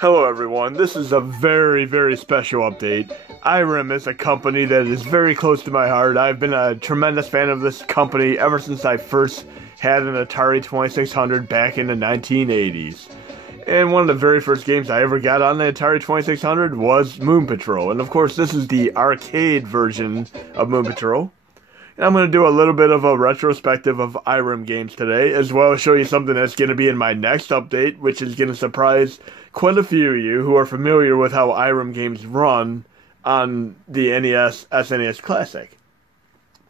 Hello everyone, this is a very special update. Irem is a company that is very close to my heart. I've been a tremendous fan of this company ever since I first had an Atari 2600 back in the 1980s. And one of the very first games I ever got on the Atari 2600 was Moon Patrol. And of course this is the arcade version of Moon Patrol. And I'm going to do a little bit of a retrospective of Irem games today, as well as show you something that's going to be in my next update, which is going to surprise quite a few of you who are familiar with how Irem games run on the NES, SNES Classic.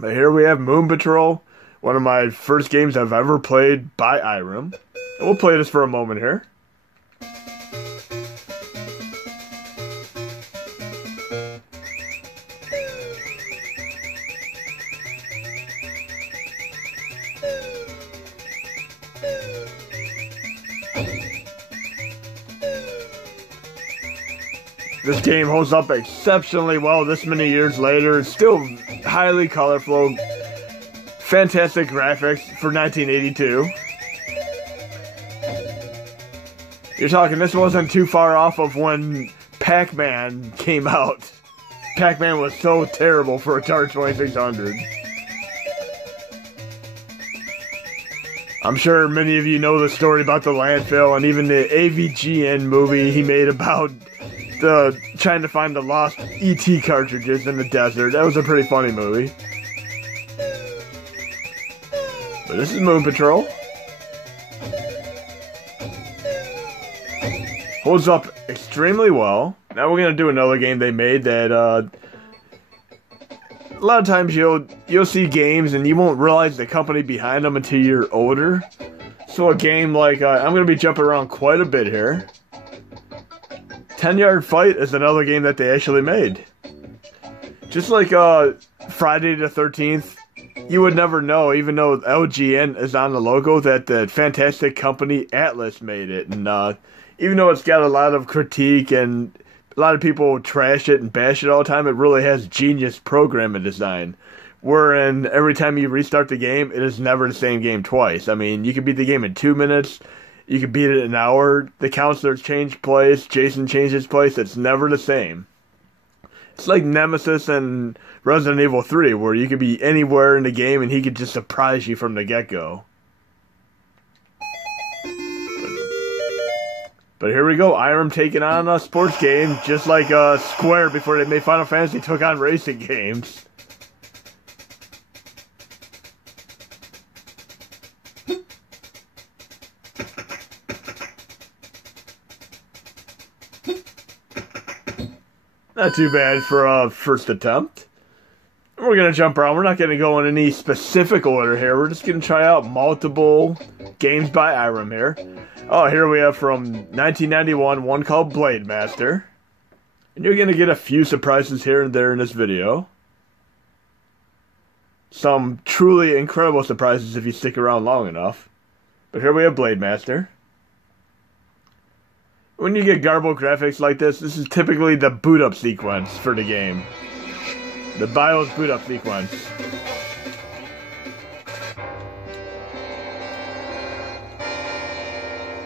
But here we have Moon Patrol, one of my first games I've ever played by Irem. And we'll play this for a moment here. This game holds up exceptionally well this many years later. It's still highly colorful, fantastic graphics for 1982. You're talking, this wasn't too far off of when Pac-Man came out. Pac-Man was so terrible for Atari 2600. I'm sure many of you know the story about the landfill and even the AVGN movie he made about trying to find the lost ET cartridges in the desert. That was a pretty funny movie. But this is Moon Patrol. Holds up extremely well. Now we're gonna do another game they made that a lot of times you'll see games and you won't realize the company behind them until you're older. So a game like I'm gonna be jumping around quite a bit here. 10-Yard Fight is another game that they actually made. Just like Friday the 13th, you would never know, even though LGN is on the logo, that the fantastic company Atlas made it. And even though it's got a lot of critique and a lot of people trash it and bash it all the time, it really has genius programming design. Wherein every time you restart the game, it is never the same game twice. I mean, you can beat the game in 2 minutes. You can beat it in an hour. The counselors change place. Jason changes place. It's never the same. It's like Nemesis and Resident Evil 3, where you could be anywhere in the game and he could just surprise you from the get-go. But here we go. Irem taking on a sports game, just like Square before they made Final Fantasy took on racing games. Not too bad for a first attempt. We're going to jump around. We're not going to go in any specific order here. We're just going to try out multiple games by Irem here. Oh, here we have from 1991, one called Blademaster. And you're going to get a few surprises here and there in this video. Some truly incredible surprises if you stick around long enough. But here we have Blademaster. When you get garbled graphics like this is typically the boot up sequence for the game. The BIOS boot up sequence.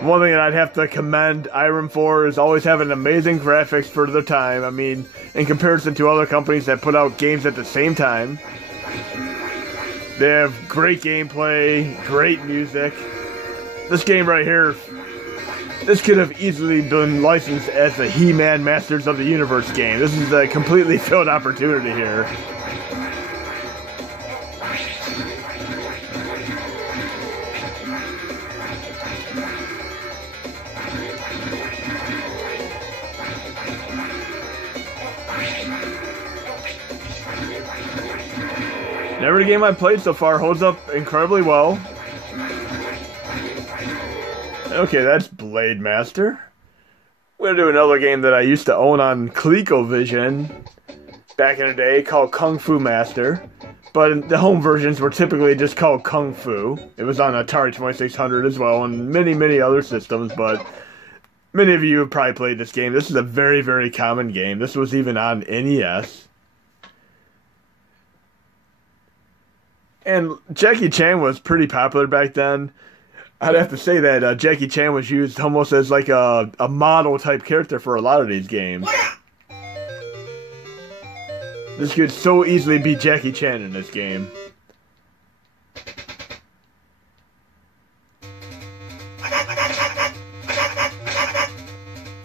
One thing that I'd have to commend Irem for is always having amazing graphics for the time. I mean, in comparison to other companies that put out games at the same time. They have great gameplay, great music. This game right here, this could have easily been licensed as a He-Man Masters of the Universe game. This is a completely filled opportunity here. And every game I've played so far holds up incredibly well. Okay, that's Blademaster. We're going to do another game that I used to own on ColecoVision back in the day called Kung Fu Master. But the home versions were typically just called Kung Fu. It was on Atari 2600 as well and many other systems, but many of you have probably played this game. This is a very common game. This was even on NES. And Jackie Chan was pretty popular back then. I'd have to say that Jackie Chan was used almost as like a model type character for a lot of these games. This could so easily be Jackie Chan in this game.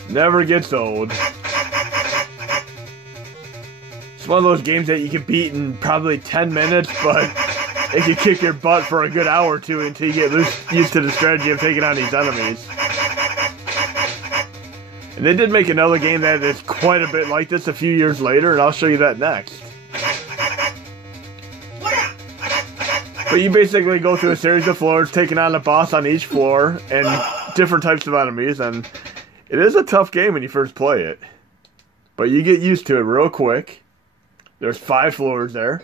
Never gets old. It's one of those games that you can beat in probably 10 minutes, but it can kick your butt for a good hour or two until you get used to the strategy of taking on these enemies. And they did make another game that is quite a bit like this a few years later, and I'll show you that next. But you basically go through a series of floors, taking on a boss on each floor, and different types of enemies, and it is a tough game when you first play it. But you get used to it real quick. There's 5 floors there.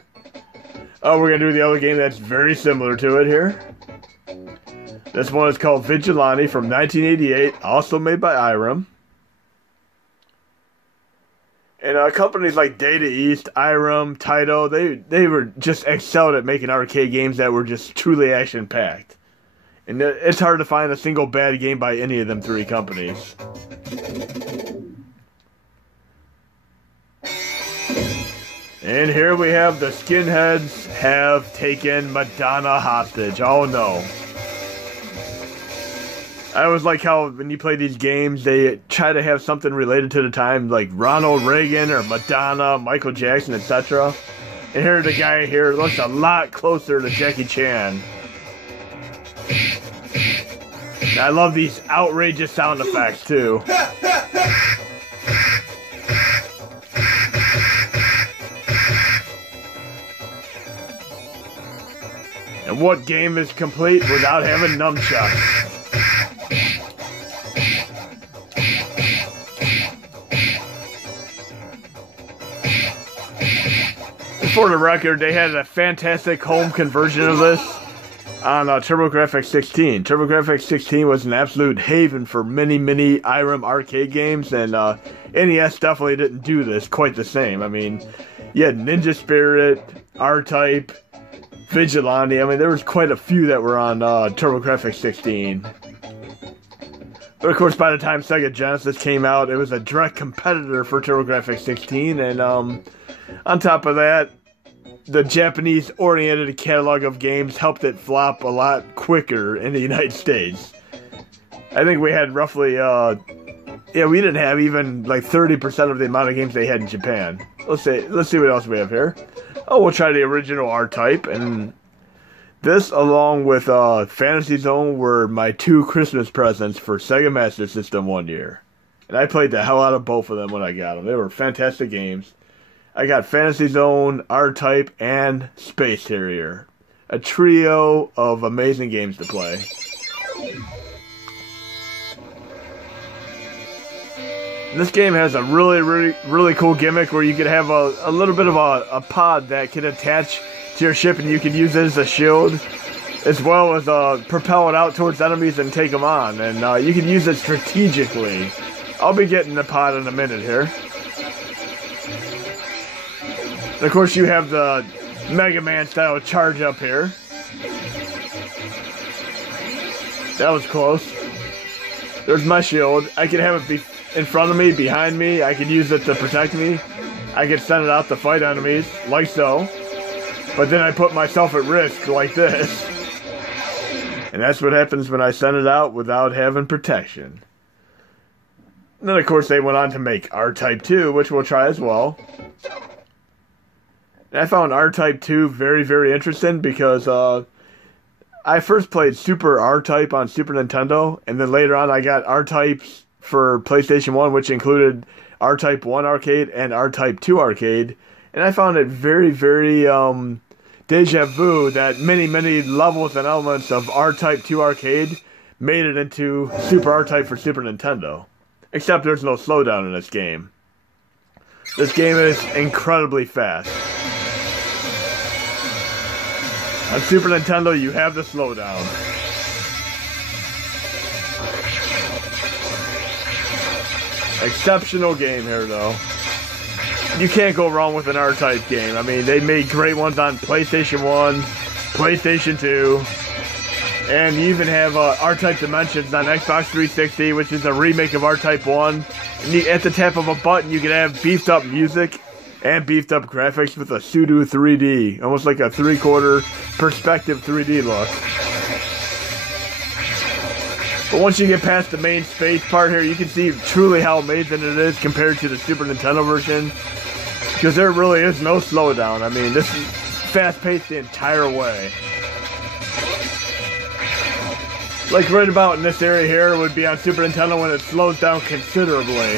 Oh, we're going to do the other game that's very similar to it here. This one is called Vigilante from 1988, also made by Irem. And companies like Data East, Irem, Taito, they were just excelled at making arcade games that were just truly action-packed. And it's hard to find a single bad game by any of them 3 companies. And here we have the skinheads have taken Madonna hostage. Oh no. I always like how when you play these games, they try to have something related to the time, like Ronald Reagan or Madonna, Michael Jackson, etc. And here the guy here looks a lot closer to Jackie Chan. And I love these outrageous sound effects too. And what game is complete without having nunchucks? For the record, they had a fantastic home conversion of this on TurboGrafx 16. TurboGrafx 16 was an absolute haven for many, many Irem arcade games, and NES definitely didn't do this quite the same. I mean, you had Ninja Spirit, R-Type, Vigilante. I mean, there was quite a few that were on TurboGrafx 16. But of course, by the time Sega Genesis came out, it was a direct competitor for TurboGrafx 16, and on top of that, the Japanese-oriented catalog of games helped it flop a lot quicker in the United States. I think we had roughly, we didn't have even like 30% of the amount of games they had in Japan. Let's see what else we have here. Oh, we'll try the original R-Type, and this, along with Fantasy Zone, were my 2 Christmas presents for Sega Master System one year. And I played the hell out of both of them when I got them. They were fantastic games. I got Fantasy Zone, R-Type, and Space Harrier. A trio of amazing games to play. This game has a really cool gimmick where you could have a little bit of a pod that can attach to your ship, and you can use it as a shield, as well as propel it out towards enemies and take them on. And you can use it strategically. I'll be getting the pod in a minute here. And of course, you have the Mega Man style charge up here. That was close. There's my shield. I can have it be in front of me, behind me. I can use it to protect me. I can send it out to fight enemies, like so. But then I put myself at risk, like this. And that's what happens when I send it out without having protection. And then, of course, they went on to make R-Type 2, which we'll try as well. And I found R-Type 2 very, very interesting because I first played Super R-Type on Super Nintendo, and then later on I got R-Types for PlayStation 1, which included R-Type 1 Arcade and R-Type 2 Arcade. And I found it very, very deja vu that many, many levels and elements of R-Type 2 Arcade made it into Super R-Type for Super Nintendo. Except there's no slowdown in this game. This game is incredibly fast. On Super Nintendo, you have the slowdown. Exceptional game here, though. You can't go wrong with an R-Type game. I mean, they made great ones on PlayStation 1, PlayStation 2. And you even have R-Type Dimensions on Xbox 360, which is a remake of R-Type 1. And at the tap of a button, you can have beefed up music and beefed up graphics with a pseudo 3D, almost like a 3/4 perspective 3D look. But once you get past the main space part here, you can see truly how amazing it is compared to the Super Nintendo version. Because there really is no slowdown. I mean, this is fast-paced the entire way. Like right about in this area here would be on Super Nintendo when it slows down considerably.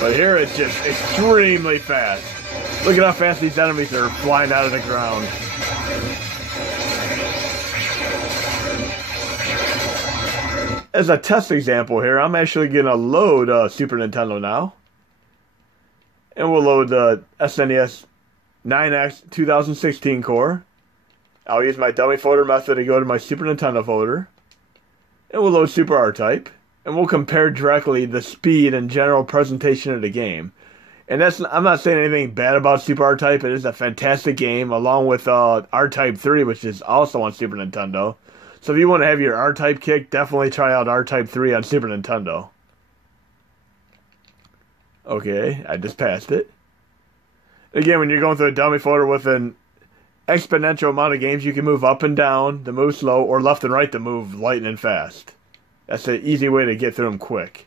But here it's just extremely fast. Look at how fast these enemies are flying out of the ground. As a test example here, I'm actually going to load Super Nintendo now. And we'll load the SNES 9X 2016 core. I'll use my dummy folder method to go to my Super Nintendo folder. And we'll load Super R-Type. And we'll compare directly the speed and general presentation of the game. And I'm not saying anything bad about Super R-Type. It is a fantastic game, along with R-Type 3, which is also on Super Nintendo. So if you want to have your R-Type kick, definitely try out R-Type 3 on Super Nintendo. Okay, I just passed it. Again, when you're going through a dummy folder with an exponential amount of games, you can move up and down to move slow, or left and right to move lightning fast. That's an easy way to get through them quick.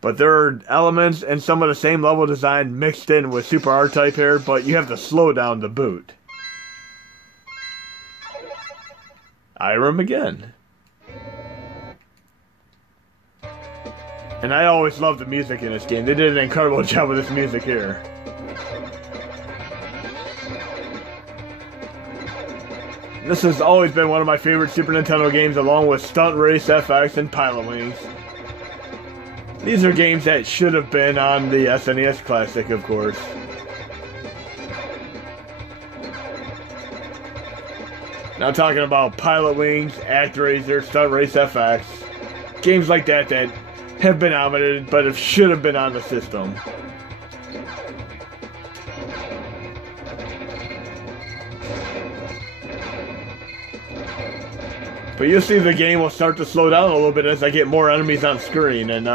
But there are elements and some of the same level design mixed in with Super R-Type here, but you have to slow down to boot. Irem again. And I always love the music in this game. They did an incredible job with this music here. This has always been one of my favorite Super Nintendo games, along with Stunt Race FX and Pilot Wings. These are games that should have been on the SNES Classic, of course. Now talking about Pilot Wings, ActRaiser, Stunt Race FX. Games like that that have been omitted, but it should have been on the system. But you'll see the game will start to slow down a little bit as I get more enemies on screen. And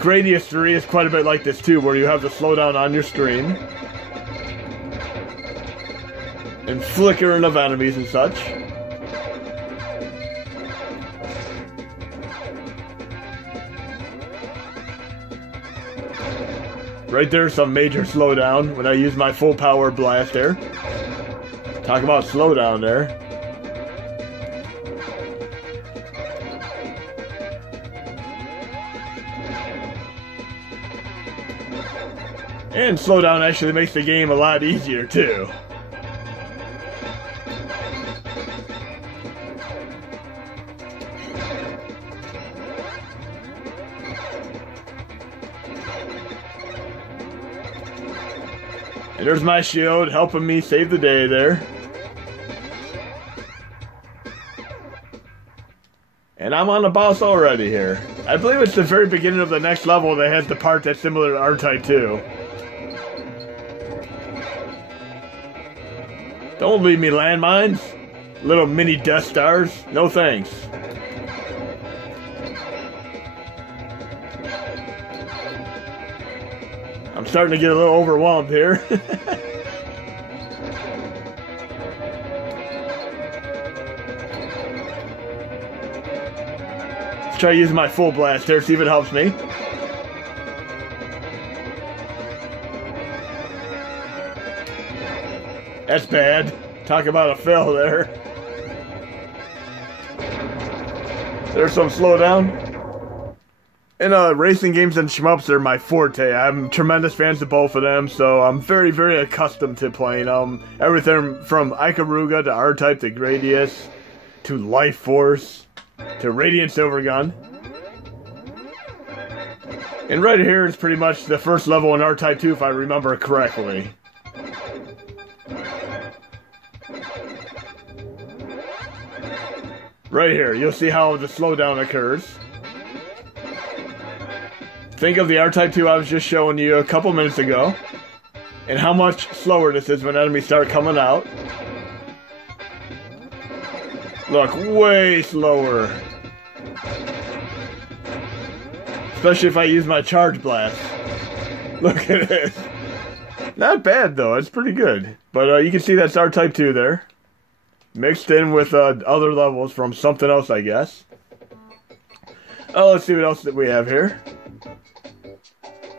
Gradius 3 is quite a bit like this too, where you have to slow down on your screen. And flickering of enemies and such. Right there's some major slowdown when I use my full power blast there. Talk about slowdown there. And slowdown actually makes the game a lot easier too. And there's my shield helping me save the day there. And I'm on the boss already here. I believe it's the very beginning of the next level that has the part that's similar to R-Type 2. Don't leave me landmines. Little mini Death Stars. No thanks. I'm starting to get a little overwhelmed here. Let's try using my full blast there, see if it helps me. That's bad. Talk about a fail there. There's some slowdown. And racing games and shmups are my forte. I'm tremendous fans of both of them, so I'm very, very accustomed to playing everything from Ikaruga to R-Type to Gradius to Life Force to Radiant Silvergun. And right here is pretty much the first level in R-Type 2, if I remember correctly. Right here, you'll see how the slowdown occurs. Think of the R-Type 2 I was just showing you a couple minutes ago. and how much slower this is when enemies start coming out. Look, way slower. Especially if I use my charge blast. Look at it. Not bad though, it's pretty good. But you can see that's our Type 2 there. Mixed in with other levels from something else, I guess. Oh, let's see what else that we have here.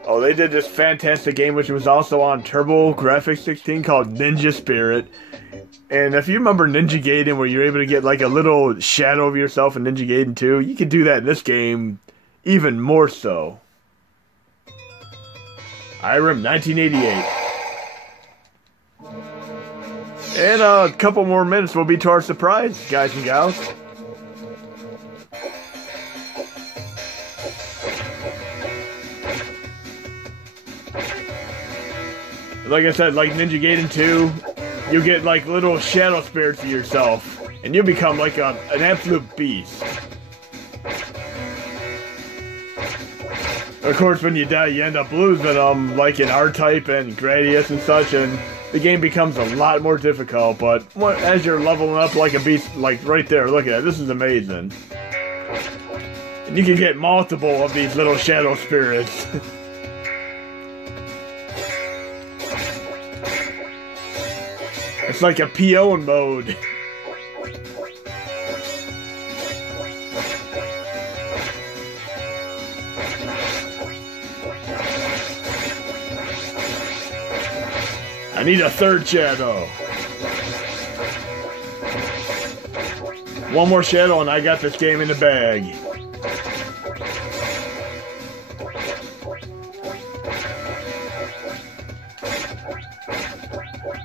Oh, they did this fantastic game, which was also on TurboGrafx 16 called Ninja Spirit. And if you remember Ninja Gaiden, where you're able to get like a little shadow of yourself in Ninja Gaiden 2, you can do that in this game even more so. Irem, 1988. And a couple more minutes will be to our surprise, guys and gals. Like I said, like Ninja Gaiden 2, you get like little shadow spirits of yourself, and you become like an absolute beast. Of course, when you die, you end up losing them, like in R-Type and Gradius and such, and the game becomes a lot more difficult, but as you're leveling up like a beast, like right there, look at it, this is amazing. And you can get multiple of these little shadow spirits. It's like a PO mode. I need a third shadow. One more shadow and I got this game in the bag.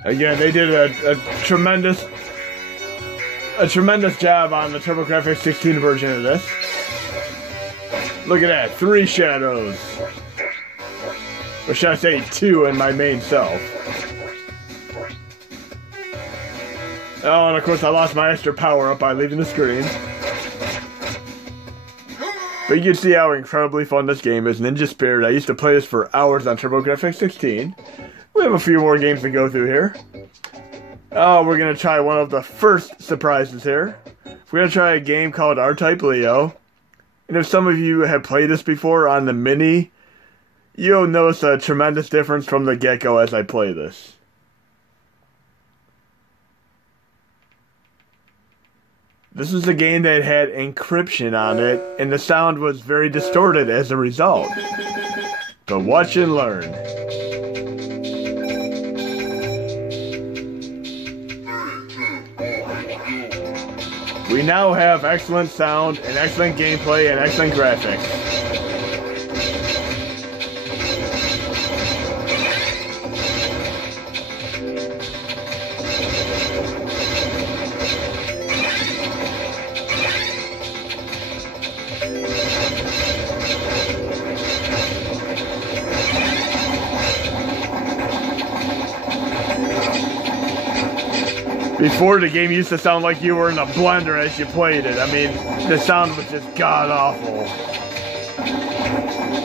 Again, they did a tremendous job on the TurboGrafx 16 version of this. Look at that, 3 shadows. Or should I say 2 in my main self. Oh, and of course I lost my extra power up by leaving the screen. But you can see how incredibly fun this game is. Ninja Spirit, I used to play this for hours on TurboGrafx 16. We have a few more games to go through here. Oh, we're going to try one of the first surprises here. We're going to try a game called R-Type Leo. And if some of you have played this before on the Mini, you'll notice a tremendous difference from the get-go as I play this. This is a game that had encryption on it, and the sound was very distorted as a result. But watch and learn. We now have excellent sound and excellent gameplay and excellent graphics. Before, the game used to sound like you were in a blender as you played it. I mean, the sound was just god-awful.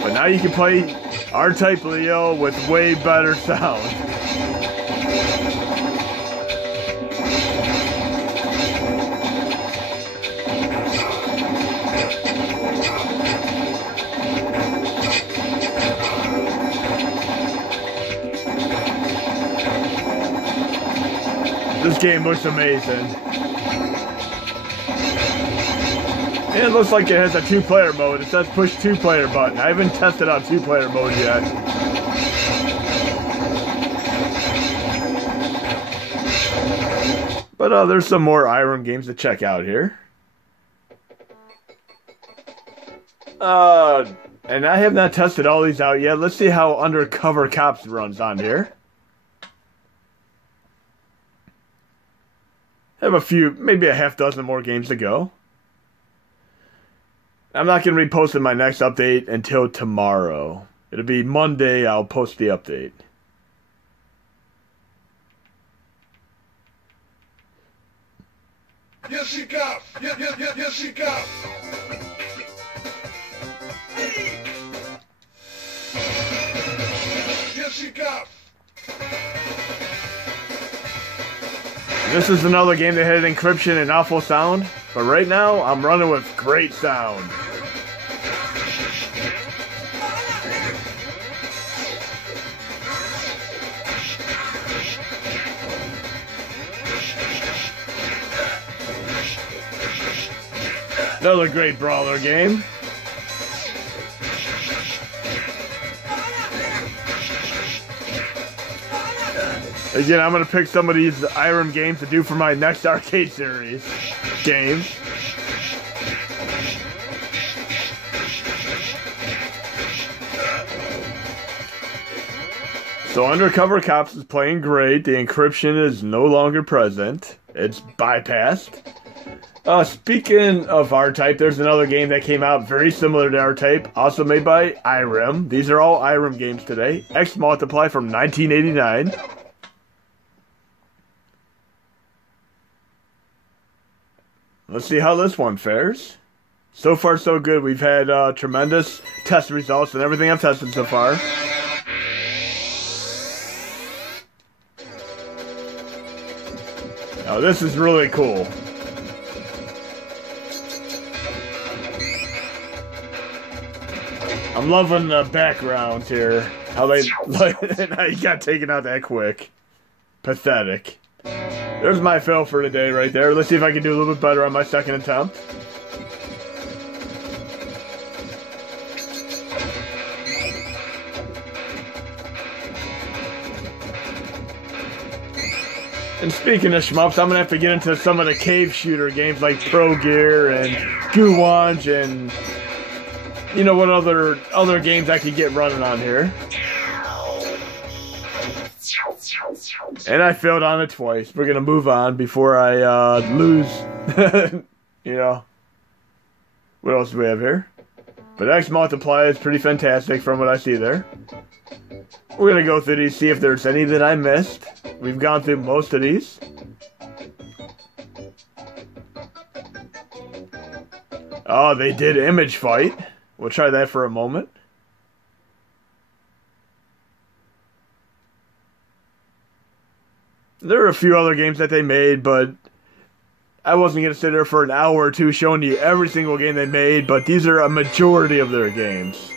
But now you can play R-Type Leo with way better sound. This game looks amazing. And it looks like it has a 2-player mode. It says push 2-player button. I haven't tested out 2-player mode yet. But there's some more Irem games to check out here. And I have not tested all these out yet. Let's see how Undercover Cops runs on here. I have a few, maybe a half dozen more games to go. I'm not going to be posting my next update until tomorrow. It'll be Monday, I'll post the update. Yes, she got. Yes, she got. Yes, she got. This is another game that had encryption and awful sound, but right now I'm running with great sound. Another great brawler game. Again, I'm going to pick some of these Irem games to do for my next arcade series games. So Undercover Cops is playing great. The encryption is no longer present. It's bypassed. Speaking of R-Type, there's another game that came out very similar to R-Type, also made by Irem. These are all Irem games today. X Multiply from 1989. Let's see how this one fares. So far, so good. We've had tremendous test results and everything I've tested so far. Now, this is really cool. I'm loving the backgrounds here. How they how you got taken out that quick. Pathetic. There's my fail for today right there. Let's see if I can do a little bit better on my second attempt. And speaking of shmups, I'm gonna have to get into some of the cave shooter games like Pro Gear and Guwanj and you know what other games I could get running on here. And I failed on it twice. We're gonna move on before I lose. You know. What else do we have here? But X Multiply is pretty fantastic from what I see there. We're gonna go through these, see if there's any that I missed. We've gone through most of these. Oh, they did Image Fight. We'll try that for a moment. There are a few other games that they made, but I wasn't going to sit there for an hour or two showing you every single game they made, but these are a majority of their games.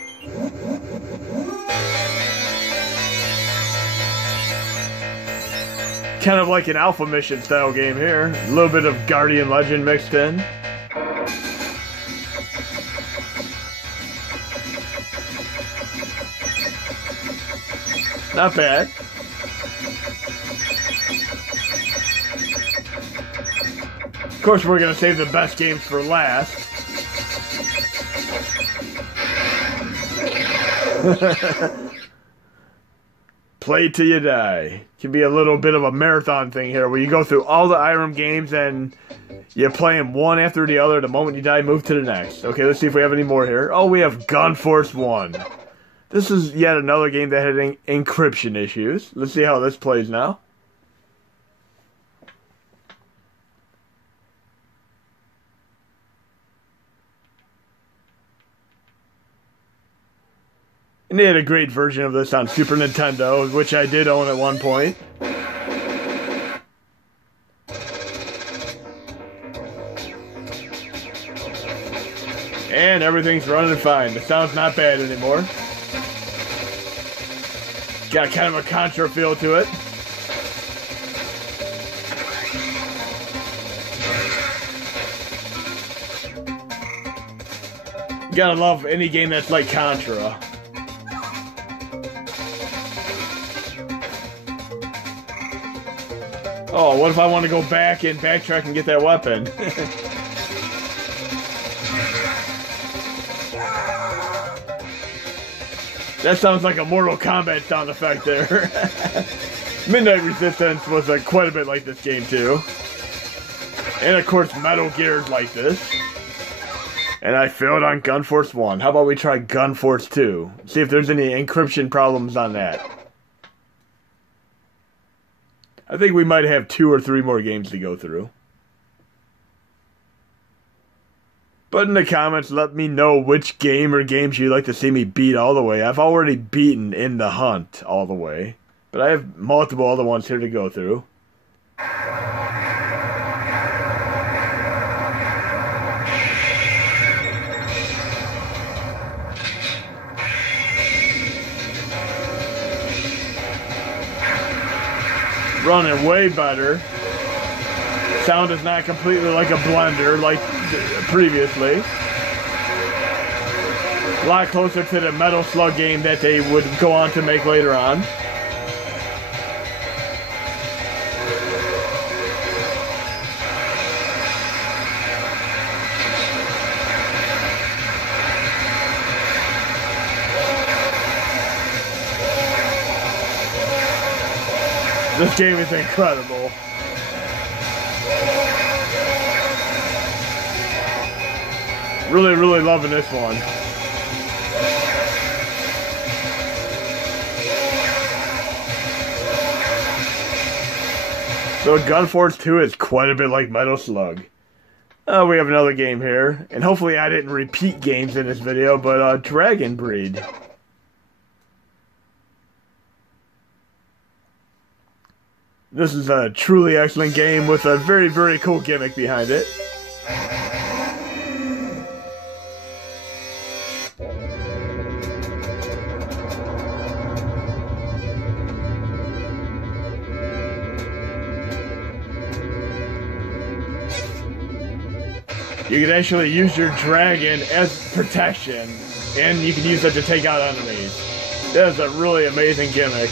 Kind of like an Alpha Mission style game here. A little bit of Guardian Legend mixed in. Not bad. Of course, we're going to save the best games for last. Play till you die. Can be a little bit of a marathon thing here where you go through all the Irem games and you play them one after the other. The moment you die, move to the next. Okay, let's see if we have any more here. Oh, we have Gun Force 1. This is yet another game that had encryption issues. Let's see how this plays now. And they had a great version of this on Super Nintendo, which I did own at one point. And everything's running fine. The sound's not bad anymore. Got kind of a Contra feel to it. Gotta love any game that's like Contra. Oh, what if I want to go back and backtrack and get that weapon? That sounds like a Mortal Kombat sound effect there. Midnight Resistance was quite a bit like this game too. And of course Metal Gear's like this. And I failed on Gun Force 1. How about we try Gun Force 2? See if there's any encryption problems on that. I think we might have 2 or 3 more games to go through. But in the comments, let me know which game or games you'd like to see me beat all the way. I've already beaten In the Hunt all the way. But I have multiple other ones here to go through. Running way better. Sound is not completely like a blender like previously. A lot closer to the Metal Slug game that they would go on to make later on. This game is incredible. Really, really loving this one. So Gunforce 2 is quite a bit like Metal Slug. We have another game here, and hopefully I didn't repeat games in this video, but Dragon Breed. This is a truly excellent game with a very, very cool gimmick behind it. You can actually use your dragon as protection, and you can use it to take out enemies. That is a really amazing gimmick.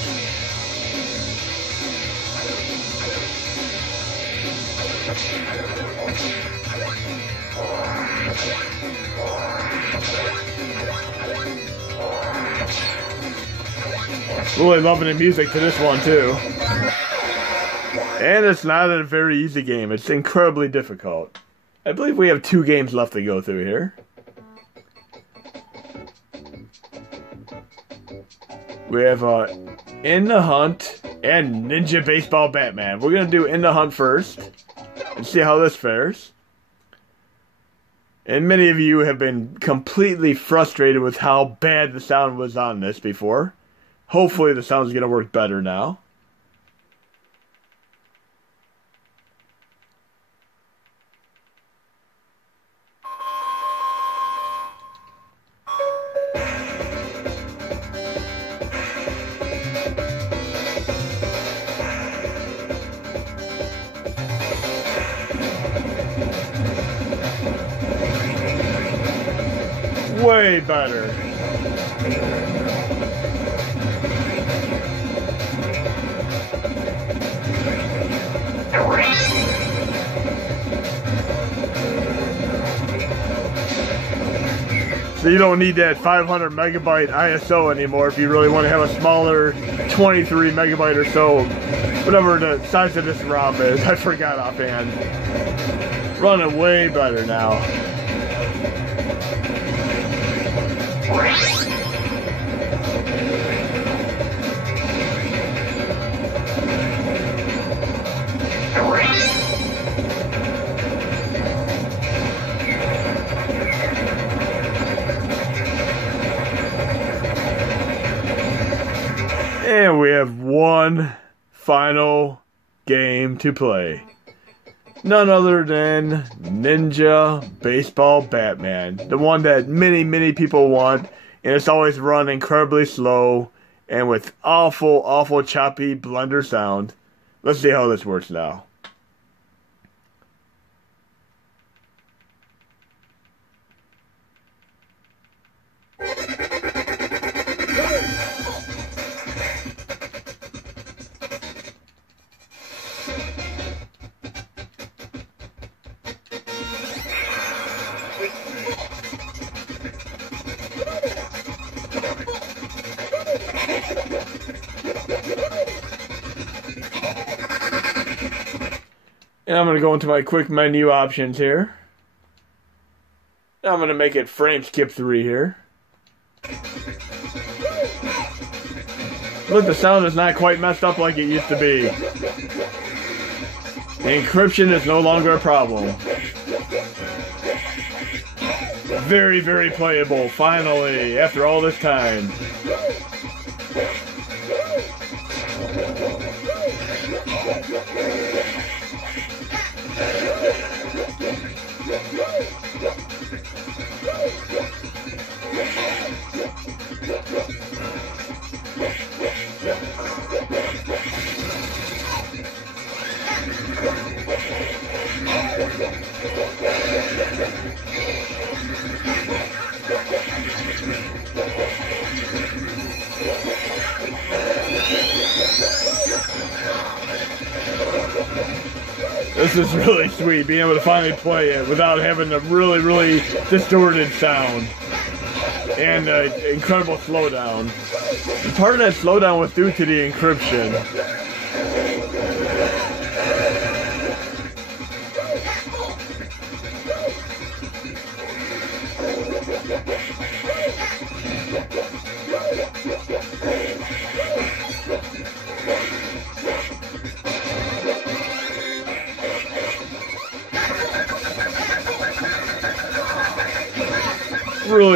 Really loving the music to this one too. And it's not a very easy game. It's incredibly difficult. I believe we have 2 games left to go through here. We have In the Hunt and Ninja Baseball Batman. We're going to do In the Hunt first and see how this fares. And many of you have been completely frustrated with how bad the sound was on this before. Hopefully the sound's going to work better now. Way better. So you don't need that 500 megabyte ISO anymore if you really want to have a smaller 23 megabyte or so, whatever the size of this ROM is. I forgot offhand. Running way better now. And we have one final game to play. None other than Ninja Baseball Batman. The one that many people want. And it's always run incredibly slow. And with awful choppy blender sound. Let's see how this works now. And I'm going to go into my quick menu options here. I'm going to make it frame skip 3 here. Look, the sound is not quite messed up like it used to be. The encryption is no longer a problem. Very playable, finally, after all this time. This is really sweet, being able to finally play it without having a really distorted sound. And incredible slowdown. And part of that slowdown was due to the encryption.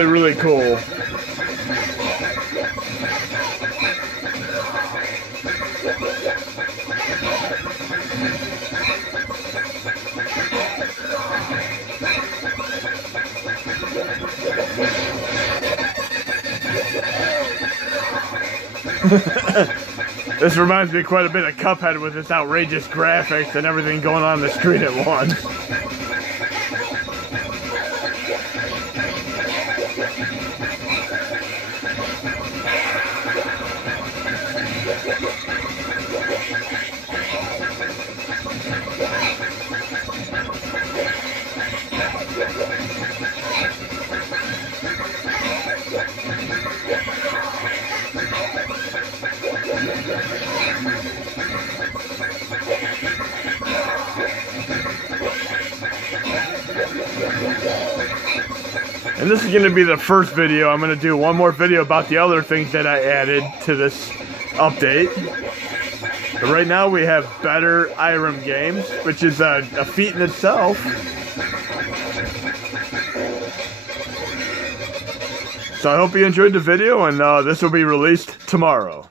Really cool. This reminds me quite a bit of Cuphead with its outrageous graphics and everything going on the screen at once. And this is going to be the first video. I'm going to do one more video about the other things that I added to this update. But right now we have better Irem games, which is a feat in itself. So I hope you enjoyed the video, and this will be released tomorrow.